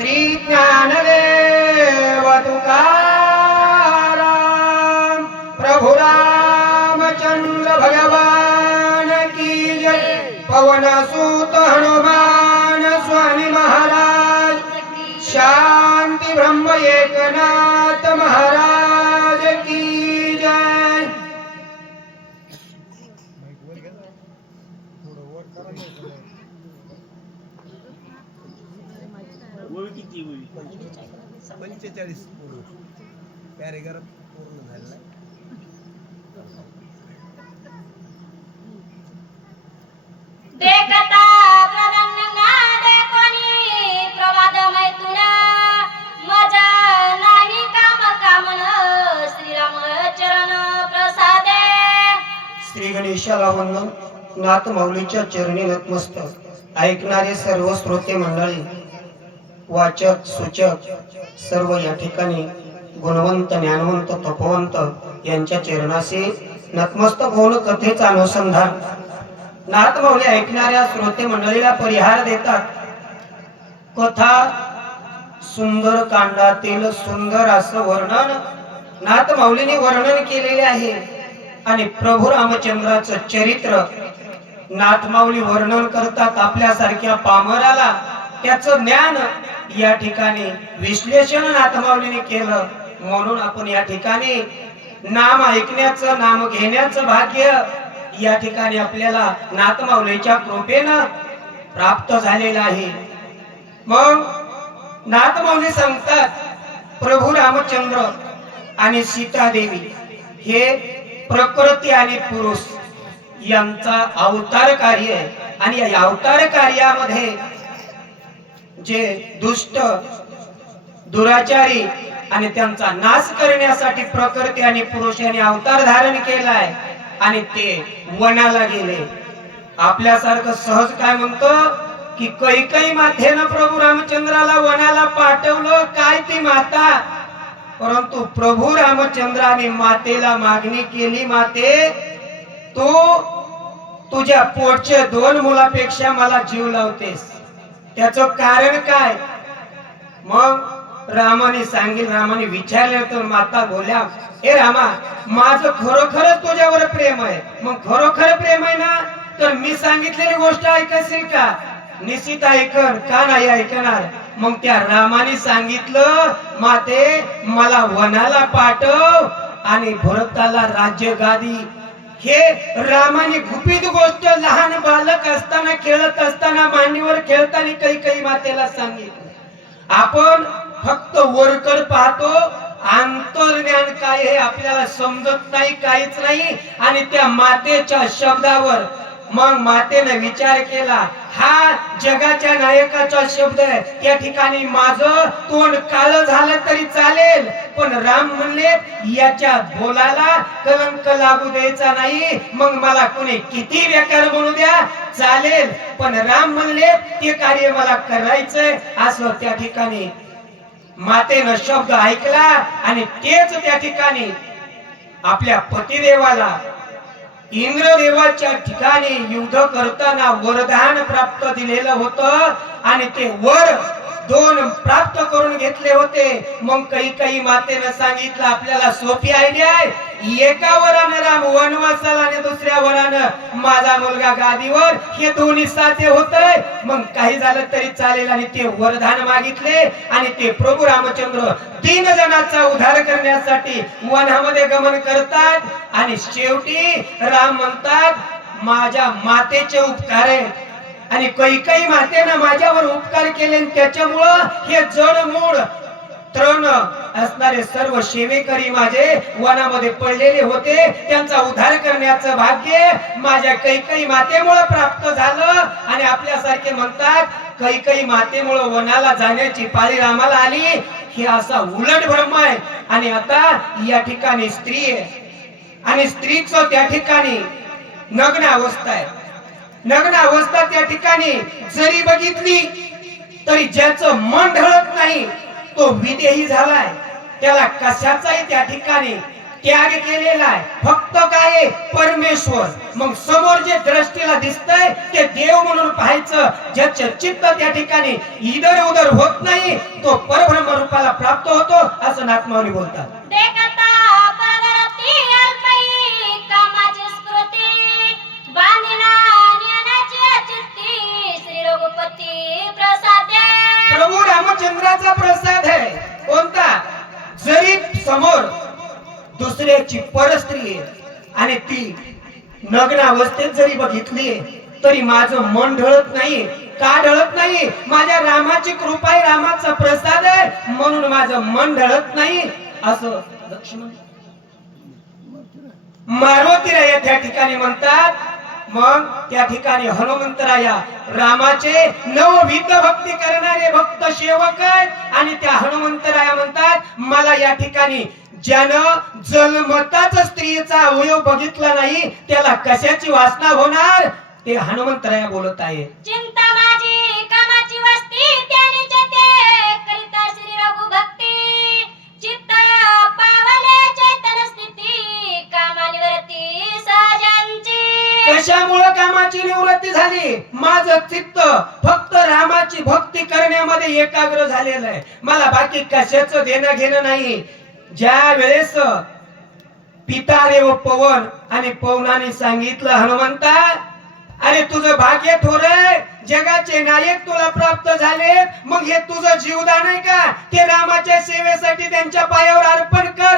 श्री नाथ माऊलीच्या चरणी नतमस्त ऐकणारे सर्व श्रोते मंडळी वाचक सूचक सर्व या ठिकाणी गुणवंत ज्ञानवंत तपवंत यांच्या चरणाशी नतमस्तक होऊन कथेचा अनुसंधान. नाथ माऊली ऐकणाऱ्या श्रोते मंडळीला परिहार देतात. कथा सुंदर कांडातील सुंदर असं वर्णन नाथ माऊलीने वर्णन केलेले आहे. आणि प्रभू रामचंद्राचं चरित्र नाथमाऊली वर्णन करतात आपल्यासारख्या पामराला. त्याचं ज्ञान या ठिकाणी विश्लेषण नाथमाऊलीने केलं. म्हणून आपण या ठिकाणी नाम ऐकण्याचं नाम घेण्याचं भाग्य या ठिकाणी आपल्याला नाथमाऊलीच्या कृपेनं प्राप्त झालेलं आहे. मग नाथमाऊली सांगतात प्रभू रामचंद्र आणि सीतादेवी हे प्रकृती आणि पुरुष यांचा अवतार कार्य आहे. आणि या अवतार कार्यामध्ये जे दुष्ट दुराचारी आणि त्यांचा नाश करण्यासाठी प्रकृती आणि पुरुष यांनी अवतार धारण केलाय आणि ते वनाला गेले. आपल्यासारखं सहज काय म्हणतो? की कैकई माथेनं प्रभू रामचंद्राला वनाला पाठवलं काय ती माता? परंतु प्रभू रामचंद्राने मातेला मागणी केली माते तू तुझ्या पोटचे दोन मुलापेक्षा मला जीव लावतेस. त्याच कारण काय? मग रामाने सांगेल रामाने विचारले तर माता बोल्या हे रामा माझं खरोखरच तुझ्यावर प्रेम आहे. मग खरोखर प्रेम आहे ना? तर मी सांगितलेली गोष्ट ऐकशील का? निश्चित ऐकन का नाही ऐकणार? मग त्या रामाने सांगितलं माते मला वनाला पाठव आणि भरताला राज्य गादी. हे रामाने गुपित गोष्ट लहान बालक असताना खेळत असताना मांडीवर खेळताना काही काही मातेला सांगितलं. आपण फक्त वरकर पाहतो आंतरज्ञान काय हे आपल्याला समजत नाही काहीच नाही. आणि त्या मातेच्या शब्दावर मग मातेने विचार केला हा जगाच्या नायकाचा शब्द आहे. या ठिकाणी माझं तोंड काळ झालं तरी चालेल. पण राम म्हणले याच्या बोलाला कलंक लागू द्यायचा नाही. मग मला कोणी किती व्याकार म्हणू द्या? चालेल. पण राम म्हणले ते कार्य मला करायचंय. असं त्या ठिकाणी मातेनं शब्द ऐकला आणि तेच त्या ठिकाणी आपल्या पतिदेवाला इंद्रदेवाच्या ठिकाणी युद्ध करताना वरदान प्राप्त दिलेलं होतं आणि ते वर दोन प्राप्त करून घेतले होते. मग काही काही मातेनं सांगितलं आपल्याला सोपी आयडिया आहे. एका वरानं राम वनवासाला आणि दुसऱ्या वरानं माझा मुलगा गादीवर. हे दोन्ही साथे होत मग काही झालं तरी चालेल आणि ते वरदान मागितले आणि ते प्रभू रामचंद्र तीन जणांचा उद्धार करण्यासाठी वनामध्ये गमन करतात. आणि शेवटी राम म्हणतात माझ्या मातेचे उपकार आहेत. आणि कैकई मातेनं माझ्यावर उपकार केले आणि त्याच्यामुळं हे जड मूळ त्रण असणारे सर्व सेवेकरी माझे वनामध्ये पडलेले होते. त्यांचा उद्धार करण्याचं भाग्य माझ्या कैकई मातेमुळे प्राप्त झालं. आणि आपल्यासारखे म्हणतात कैकई मातेमुळे वनाला जाण्याची पाळी रामाला आली. हे असा उलट भ्रम आहे. आणि आता या ठिकाणी स्त्री आहे. आणि स्त्रीचं त्या ठिकाणी नग्न अवस्था आहे. नग्न अवस्था त्या ठिकाणी जरी बघितली तरी ज्याचं मन ढळत नाही तो विदेही झालाय. त्याला कशाचाही त्या ठिकाणी त्याग केलेला आहे. फक्त काय परमेश्वर. मग समोर जे दृष्टीला दिसतंय ते देव म्हणून पाहायचं ज्याचे चित्त त्या ठिकाणी इधर उधर होत नाही तो परब्रह्म रूपाला प्राप्त होतो असं नाथमावली बोलतात. प्रभू रामचंद्राचा प्रसाद आहे. कोणता? जरी समोर दुसऱ्याची परस्त्री आहे आणि ती नग्न अवस्थेत जरी बघितली तरी माझं मन ढळत नाही. का ढळत नाही? माझ्या रामाची कृपा आहे रामाचा प्रसाद आहे. म्हणून माझं मन ढळत नाही. असं लक्ष्मण मारुतीराया त्या ठिकाणी म्हणतात मग त्या ठिकाणी हनुमंतराया रामाचे नवविध भक्ती करणारे भक्त सेवक आहेत. आणि त्या हनुमंतराया म्हणतात मला या ठिकाणी ज्यानं जन्मताच स्त्रीचा अवयव बघितला नाही त्याला कशाची वासना होणार? ते हनुमंतराया बोलत आहे चिंता माझी कामाची वस्ती त्याने कशामुळे कामाची निवृत्ती झाली. माझं चित्त फक्त रामाची भक्ती करण्यामध्ये एकाग्र झालेलं आहे. मला बाकी कशाच देणं घेणं नाही. ज्या वेळेस पिता देव पवन आणि पवनाने सांगितलं हनुमंता अरे तुझं भाग्य थोर जगाचे नायक तुला प्राप्त झाले. मग हे तुझं जीवदान आहे का? ते रामाच्या सेवेसाठी त्यांच्या पायावर अर्पण कर.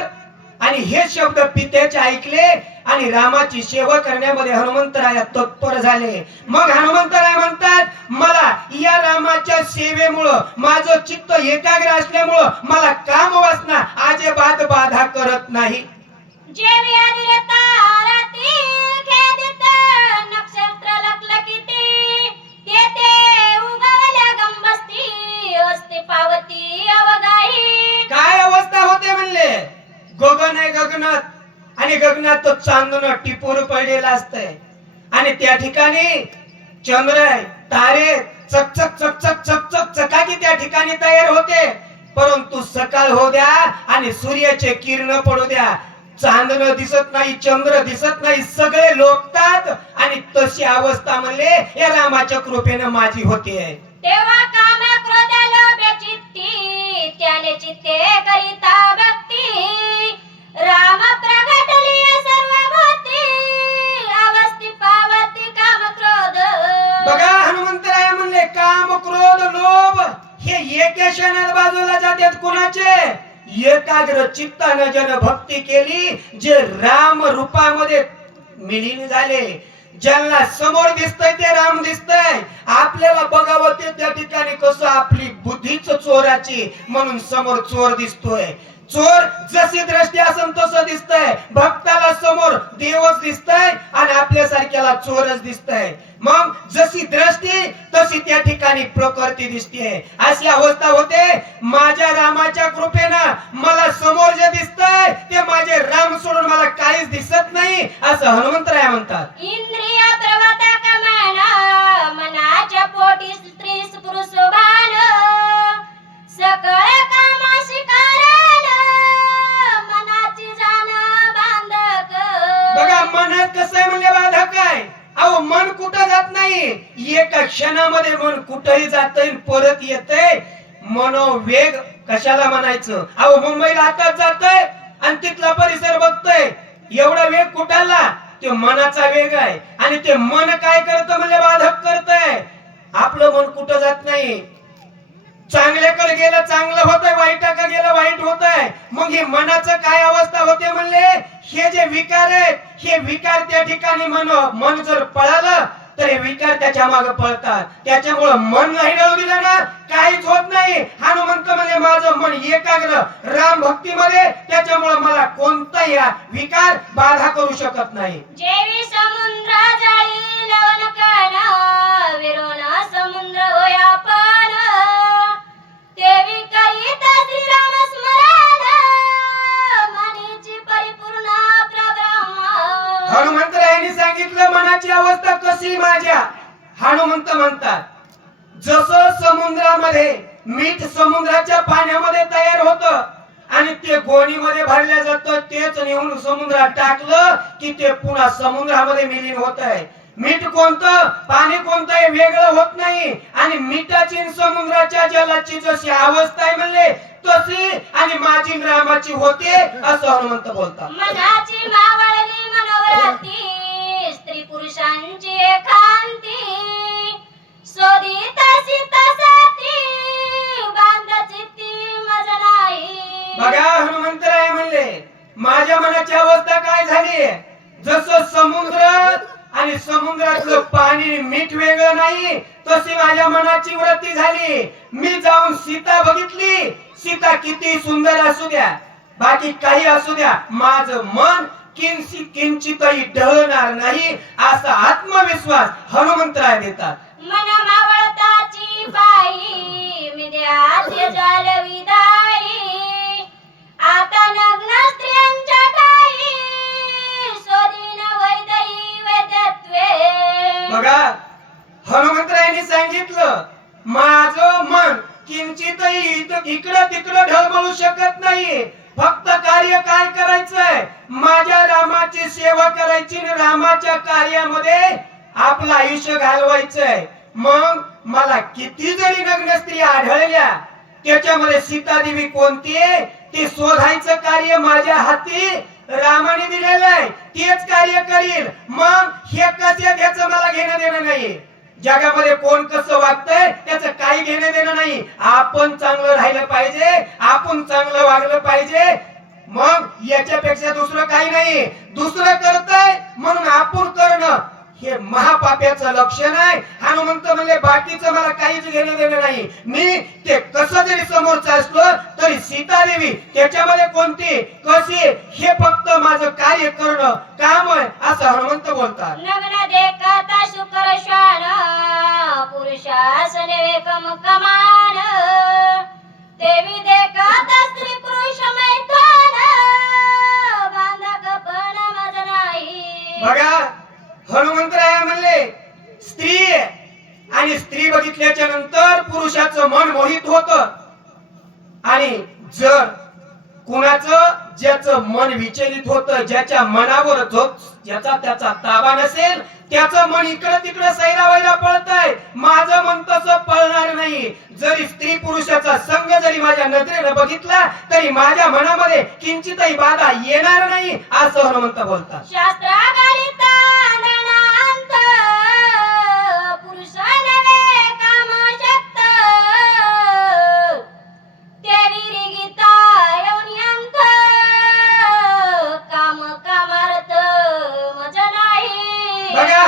आणि हे शब्द पित्याचे ऐकले आणि रामाची सेवा करण्यामध्ये हनुमंतराया तत्पर झाले. मग हनुमंतराय म्हणतात मला या रामाच्या सेवेमुळं माझं चित्त एकाग्र असल्यामुळं मला काम वासना अजिबात बाधा करत नाही. ठिकाणी चंद्र तारे चकचक चकचक चकचक चकाकी त्या ठिकाणी तयार होते. परंतु सकाळ हो द्या आणि सूर्याचे किरण पडू द्या. चांदणं दिसत नाही चंद्र दिसत नाही सगळे लोकतात. आणि तशी अवस्था म्हणले या रामाच्या कृपेनं माझी होते. तेव्हा काम क्रोध चित्ती त्याने चित्ते करी एके क्षणात बाजूला जातात कुणाचे? एकाग्र चित्तानं ज्यानं भक्ती केली जे राम रूपामध्ये मिलीन झाले. ज्यांना समोर दिसतंय ते राम दिसतंय. आपल्याला बघावं ते त्या ठिकाणी कसं आपली बुद्धीच चोराची म्हणून समोर चोर दिसतोय. चोर जशी दृष्टी असन तसं दिसतंय. भक्ताला समोर देवच दिसतय आणि आपल्यासारख्याला चोरच दिसतय. मग जशी दृष्टी तशी त्या ठिकाणी प्रकृती दिसते अशी अवस्था होते माझ्या रामाच्या कृपेनं मला समोर जे दिसतंय ते माझे राम सोडून मला काहीच दिसत नाही असं हनुमंतराय म्हणतात. इंद्रिय प्रवता कमान मनाच्या पोटी स्त्री पुरुष भान सकळ कामाशी कारण मनाची जाण बांधक. बघा मनात कसं आहे म्हणले बाधक आहे अहो मन कुठं जात नाही? एका क्षणामध्ये मन कुठंही जातंय परत येतंय. मनोवेग कशाला म्हणायचं? अहो मुंबईला आताच जातय आणि तिथला परिसर बघतोय. एवढा वेग कुठाला? ते मनाचा वेग आहे. आणि ते मन काय करतं म्हणजे बाधक करतंय? आपलं मन कुठं जात नाही? चांगल्याकडे गेलं चांगलं होतंय वाईटाकडे गेलं वाईट होतंय. मग हे मनाचं काय अवस्था होते म्हणले? हे जे विकार आहेत हे विकार त्या ठिकाणी मन मन जर पळालं तरी विकार त्याच्यामागे पळतात. त्याच्यामुळं मन नाही डळू दिलं ना काहीच होत नाही. हनुमंत म्हणजे माझं मन एकाग्र राम भक्तीमध्ये त्याच्यामुळं मला कोणताही विकार बाधा करू शकत नाही. जेवी समुद्र अवस्था माझ्या हनुमंत म्हणतात. जसं समुद्रामध्ये मीठ समुद्राच्या पाण्यामध्ये तयार होत आणि ते गोणीमध्ये भरल्या जातं तेच नेऊन समुद्रात टाकलं की ते पुन्हा समुद्रामध्ये मिलीन होत आहे मीठ कोणतं? पाणी कोणतं वेगळं होत नाही. आणि मिठाची समुद्राच्या जलाची जशी अवस्था आहे म्हणले तशी आणि माझी ग्रामाची रामाची होते असं हनुमंत बोलतात. पुरुषांची एकांती शोधित सीता साथी बांध चित्ती मज नाही. बघा हनुमंतराय म्हणले माझ्या मनाची अवस्था काय झाली? जसं समुद्र आणि समुद्रातलं पाणी मीठ वेगळं नाही तशी माझ्या मनाची वृत्ती झाली. मी जाऊन सीता बघितली. सीता किती सुंदर असू द्या बाकी काही असू द्या माझं मन किंचित किंचितही ढळणार नाही असा आत्मविश्वास हनुमंतराय देतात. मन मावळताची बाई मी द्याचे आता नग्न स्त्रियांच्या ठाई वैदई बघा हनुमंतरायांनी सांगितलं माझं मन किंचितही इकडं तिकडं ढळमळू शकत नाही. फक्त कार्य काय करायचंय? माझ्या रामाची सेवा करायची आणि रामाच्या कार्यामध्ये आपलं आयुष्य घालवायचंय. मग मला किती जरी नग्न स्त्री आढळल्या त्याच्यामध्ये सीता देवी कोणती आहे? ते शोधायचं कार्य माझ्या हाती रामाने दिलेलं आहे. तेच कार्य करील. मग हे कसे त्याचं मला घेणं देणं नाही जगामध्ये कोण कसं वागतंय त्याचं काही घेणं देणं नाही. आपण चांगलं राहिलं पाहिजे आपण चांगलं वागलं पाहिजे मग याच्यापेक्षा दुसरं काही नाही. दुसरं करतंय म्हणून आपण करणं. हे महापाप्याचं लक्षण आहे हनुमंत म्हणले बाकीचं मला काहीच घेणं देणं नाही. मी ते कसं जरी समोरच असलो तरी सीता देवी त्याच्यामध्ये कोणती? कशी? हे फक्त माझं कार्य करणं. काम आहे असं हनुमंत बोलतात. नग्न देखता शुक्र श्वान पुरुषास कमान. देवी देखता स्त्री पुरुष मैत्र बघा हनुमंतराय म्हणले स्त्री आणि स्त्री बघितल्याच्या नंतर पुरुषाचं मन मोहित होत. आणि जर कुणाचं? ज्याचं मन विचलित होत ज्याच्या मनावर ज्याचा त्याचा ताबा नसेल त्याचं मन इकडं तिकडं सैरा वैरा पळतय. माझं मन तसं पळणार नाही. जरी स्त्री पुरुषाचा संघ जरी माझ्या नजरेनं बघितला तरी माझ्या मनामध्ये किंचितही बाधा येणार नाही असं हनुमंत बोलतात.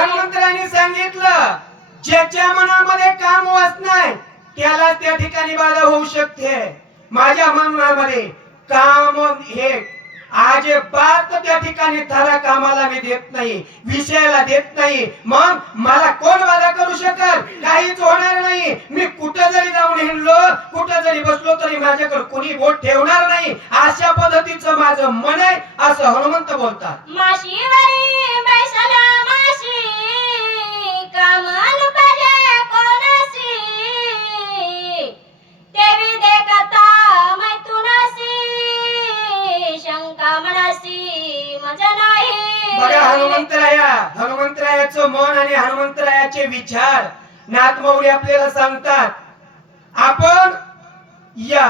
नाही सांगितलं ज्याच्या मनामध्ये काम वाच नाही त्याला त्या ठिकाणी बाधा होऊ शकते. माझ्या मनामध्ये काम हे अजिबात त्या ठिकाणी थारा कामाला मी देत नाही विषयाला देत नाही. मग मला कोण बाधा करू शकत काहीच होणार नाही. मी कुठं जरी जाऊन हिंडलो कुठं जरी बसलो तरी माझ्याकडे कोणी बोट ठेवणार नाही. अशा पद्धतीचं माझं मन आहे असं हनुमंत बोलतात. माशीवरी बैसला माशी. कामन तेवी देखता शंका मनासी नाही। बघा हनुमंतराया हनुमंतरायाचं मन आणि हनुमंतरायाचे विचार नाथमौली आपल्याला सांगतात आपण या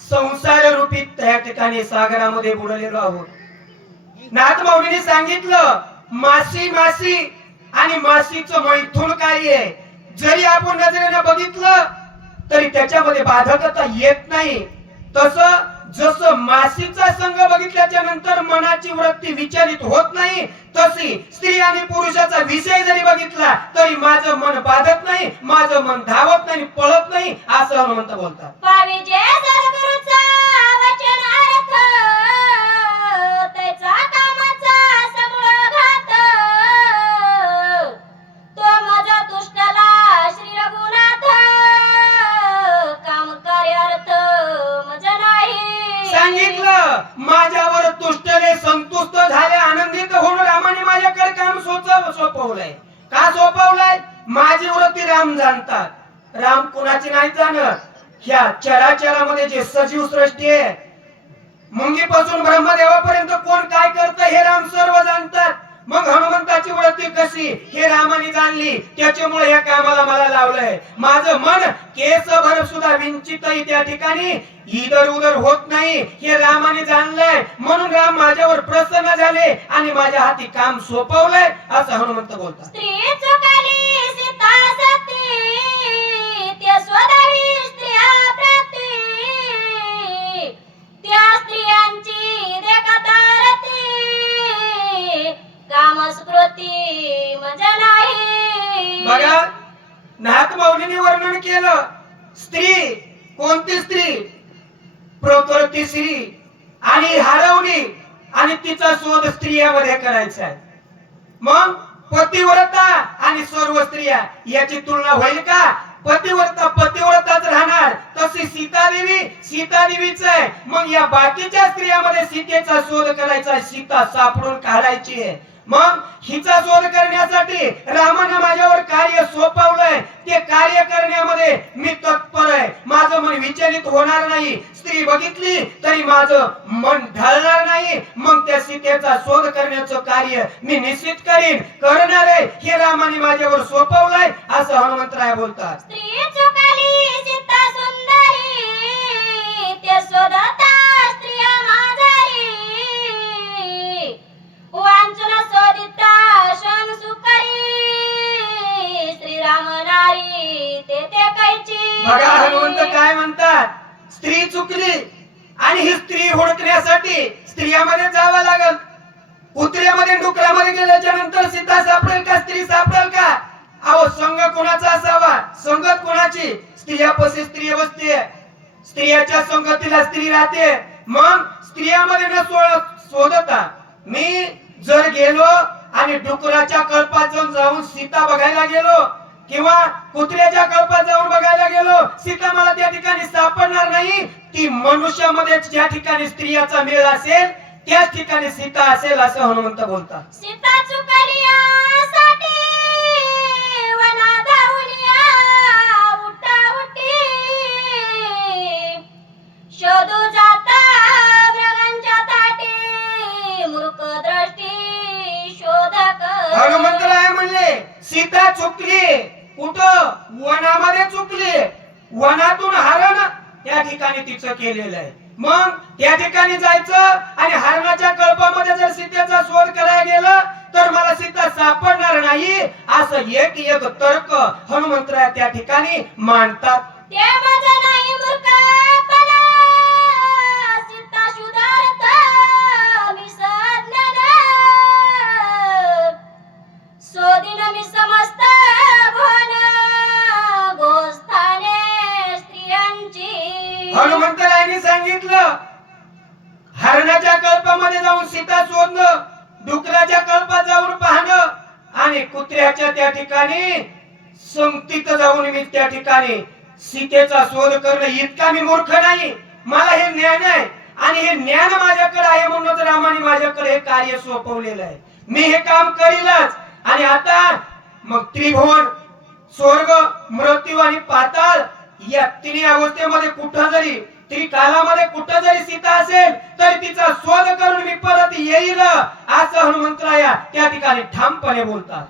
संसार रूपी त्या ठिकाणी सागरामध्ये बुडलेलो आहोत. नाथमौलीने सांगितलं मासी मासी आणि मासीचं मैथून काय आहे. जरी आपण नजरेनं बघितलं तरी त्याच्यामध्ये बाधकता येत नाही. तस जसं मासीचा संघ बघितल्याच्या नंतर मनाची वृत्ती विचलित होत नाही तशी स्त्री आणि पुरुषाचा विषय जरी बघितला तरी माझं मन बाधत नाही माझं मन धावत नाही पळत नाही असं हनुमंत बोलतात. ह्या चराचरामध्ये जे सजीव सृष्टी आहे मुंगीपासून ब्रह्मदेवापर्यंत कोण काय करत हे राम सर्व जाणतात. मग हनुमंताची वृत्ती कशी? हे रामाने जाणली. त्याच्यामुळे या कामाला मला लावलंय. माझं मन केस भर सुद्धा विंचितही त्या ठिकाणी. इधर उधर होत नाही. हे रामाने जाणलंय. म्हणून राम माझ्यावर प्रसन्न झाले आणि माझ्या हाती काम सोपवलंय असं हनुमंत बोलतात. त्या स्त्रियांची देखतारती. कामस्कृती म्हणजे नाही. बघा नाथ माऊलीने वर्णन केलं. स्त्री कोणती स्त्री? प्रकृती स्त्री आणि हरवली आणि तिचा शोध स्त्रियामध्ये करायचा आहे. मग पतिव्रता आणि सर्व स्त्रिया याची तुलना होईल का? पतिव्रता पतिव्रताच राहणार. तशी सीता देवी सीता देवीच आहे. मग या बाकीच्या स्त्रियामध्ये सीतेचा शोध करायचा सीता सापडून काढायची आहे. मग हिचा शोध करण्यासाठी रामानं माझ्यावर कार्य सोपवलंय. ते कार्य करण्यामध्ये मी तत्पर आहे. माझं मन विचलित होणार नाही. स्त्री बघितली तरी माझं मन ढळणार नाही. मग त्या सीतेचा शोध करण्याचं कार्य मी निश्चित करीन. करणार आहे. हे रामाने माझ्यावर सोपवलंय असं हनुमंतराय बोलतात. व्यक्तीला स्त्री राहते. मग स्त्रियामध्ये न सो- शोधता मी जर गेलो आणि डुकराच्या कळपात जाऊन जाऊन सीता बघायला गेलो किंवा कुत्र्याच्या कळपात जाऊन बघायला गेलो सीता मला त्या ठिकाणी सापडणार नाही. ती मनुष्यामध्ये ज्या ठिकाणी स्त्रियाचा मेळ असेल त्याच ठिकाणी सीता असेल असं हनुमंत बोलतात. शोधू जाता मृगांच्या ताटी. मूर्ख दृष्टी शोधक. हनुमंतराय म्हणले सीता चुकली. कुठं? वनामध्ये चुकली. वनातून हरण त्या ठिकाणी तिचं केलेलं आहे. मग त्या ठिकाणी जायचं आणि हरणाच्या कळपामध्ये जर सीतेचा शोध करायला गेलं तर मला सीता सापडणार नाही. असं एक एक तर्क हनुमंतराय त्या ठिकाणी मांडतात. हनुमंतरायांनी सांगितलं हरणाच्या कल्पामध्ये जाऊन सीता शोधणं डुकराच्या कल्पात जाऊन पाहणं आणि कुत्र्याच्या त्या ठिकाणी संगतीत जाऊन मी त्या ठिकाणी सीतेचा शोध करणं इतका मी मूर्ख नाही. मला हे ज्ञान आहे आणि हे ज्ञान माझ्याकडे आहे म्हणूनच रामाने माझ्याकडे हे कार्य सोपवलेलं आहे. मी हे काम करीलच आणि आता मग त्रिभुवन स्वर्ग मृत्यू आणि पाताळ या तिन्ही अवस्थेमध्ये कुठं जरी त्रिकालामध्ये कुठं जरी सीता असेल तरी तिचा शोध करून मी परत येईल असं हनुमंतराया त्या ठिकाणी ठामपणे बोलतात.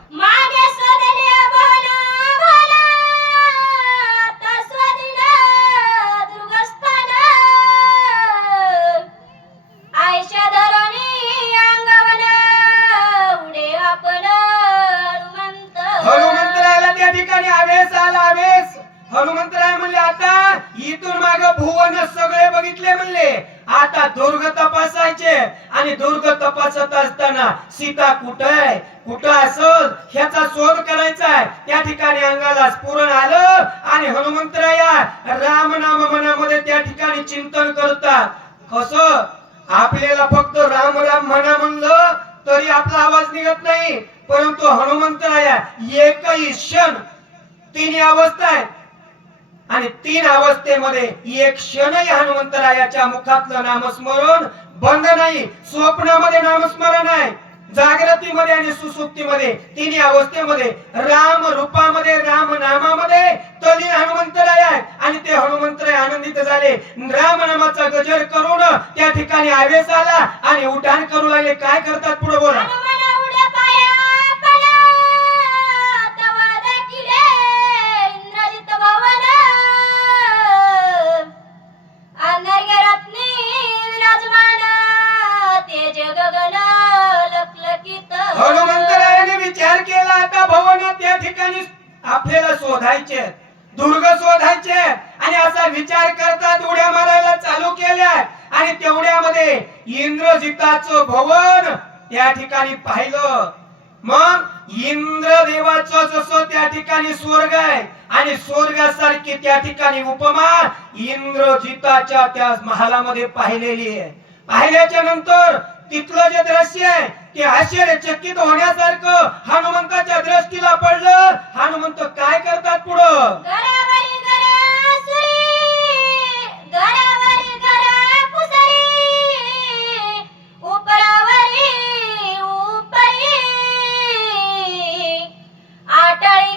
हनुमंतराय म्हणले आता इथून माग भुवन सगळे बघितले म्हणले. आता दुर्ग तपासायचे आणि दुर्ग तपासत असताना सीता कुठं आहे? कुठं असल? ह्याचा शोध करायचा आहे. त्या ठिकाणी अंगाला स्फुरण आलं आणि हनुमंतराया राम नाम मनामध्ये त्या ठिकाणी चिंतन करतात. कसं? आपल्याला फक्त राम राम म्हणा म्हणलं तरी आपला आवाज निघत नाही. परंतु हनुमंतराया एकही क्षण तिन्ही अवस्था आहेत आणि तीन अवस्थेमध्ये एक क्षणही हनुमंतरायाच्या मुखातलं नामस्मरण बंद नाही स्वप्नामध्ये नामस्मरण आहे. जागृतीमध्ये आणि सुसुप्तीमध्ये तिन्ही अवस्थेमध्ये राम रूपामध्ये राम नामामध्ये तलीन हनुमंतराय आहे आणि ते हनुमंतराय आनंदित झाले. राम नामाचा गजर करून त्या ठिकाणी आवेश आला आणि उड्डाण करू लागले. काय करतात पुढे बोला. हनुमंतरायाने विचार केला आता भवन त्या ठिकाणी आपल्याला शोधायचे दुर्ग शोधायचे आणि असा विचार करतात उड्या मारायला चालू केल्या आणि तेवढ्यामध्ये इंद्रजिताचं भवन त्या ठिकाणी पाहिलं. मग इंद्रदेवाचं जसं त्या ठिकाणी स्वर्ग आहे आणि स्वर्गासारखी त्या ठिकाणी उपमा इंद्रजिताच्या त्या महालामध्ये पाहिलेली आहे. पाहिल्याच्या नंतर तिथलं जे दृश्य आहे ते आश्चर्यचकित होण्यासारखं हनुमंताच्या दृष्टीला पडलं. हनुमंत काय करतात पुढं? आटाळी